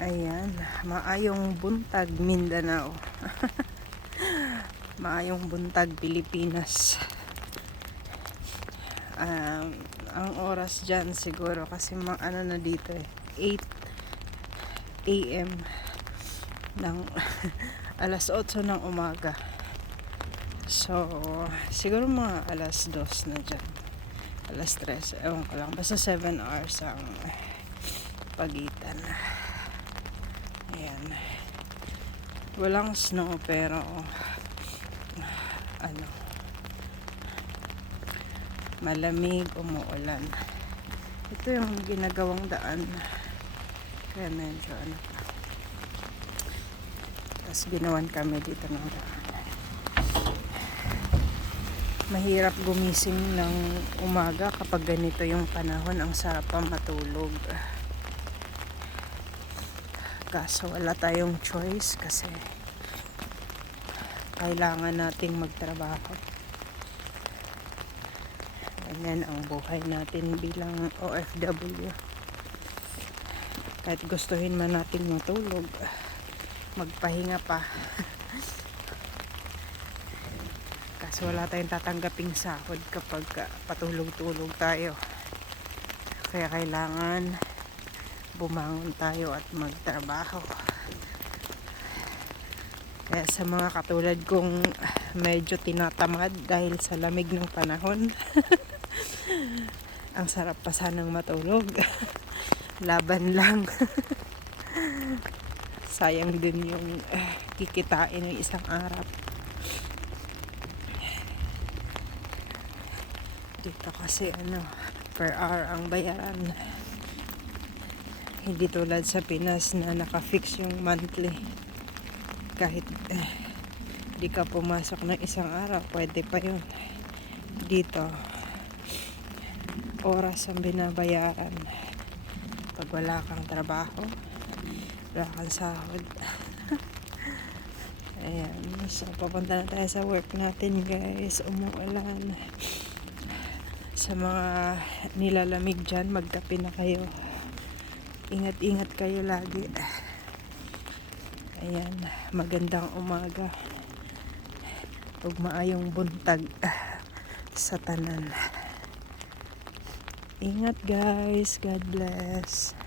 Ayan, maayong buntag Mindanao. maayong buntag Pilipinas. Um, ang oras dyan siguro kasi mga ano na dito eh, 8 a.m. ng alas 8 ng umaga. So, siguro mga alas 2 na dyan. Alas 3, ewan ko lang. Basta 7 hours ang pagitan. Ayan. Walang snow pero ano malamig, umuulan. Ito yung ginagawang daan. Kaya medyo ano pa. Tapos ginawan kami dito ng daan. Mahirap gumising ng umaga kapag ganito yung panahon. Ang sarap pa matulog. Kaso wala tayong choice kasi kailangan nating magtrabaho. Ganyan ang buhay natin bilang OFW. Kahit gustuhin man nating matulog, magpahinga pa. Kasi wala tayong tatanggaping sahod kapag patulog-tulog tayo. Kaya kailangan bumangon tayo at magtrabaho. Kaya sa mga katulad kong medyo tinatamad dahil sa lamig ng panahon, ang sarap pa sanang matulog. Laban lang. Sayang din yung eh, kikitain ng isang araw. Dito kasi ano, per hour ang bayaran. Hindi tulad sa Pinas na naka-fix yung monthly. Kahit eh, di ka pumasok ng isang araw, pwede pa yun. Dito, oras ang binabayaran. Pag wala kang trabaho, wala kang sahod. Ayan, so papunta na tayo sa work natin guys. Umuulan. Sa mga nilalamig dyan, magkape na kayo. Ingat-ingat kayo lagi. Ayan, magandang umaga. Ug maayong buntag sa tanan. Ingat guys. God bless.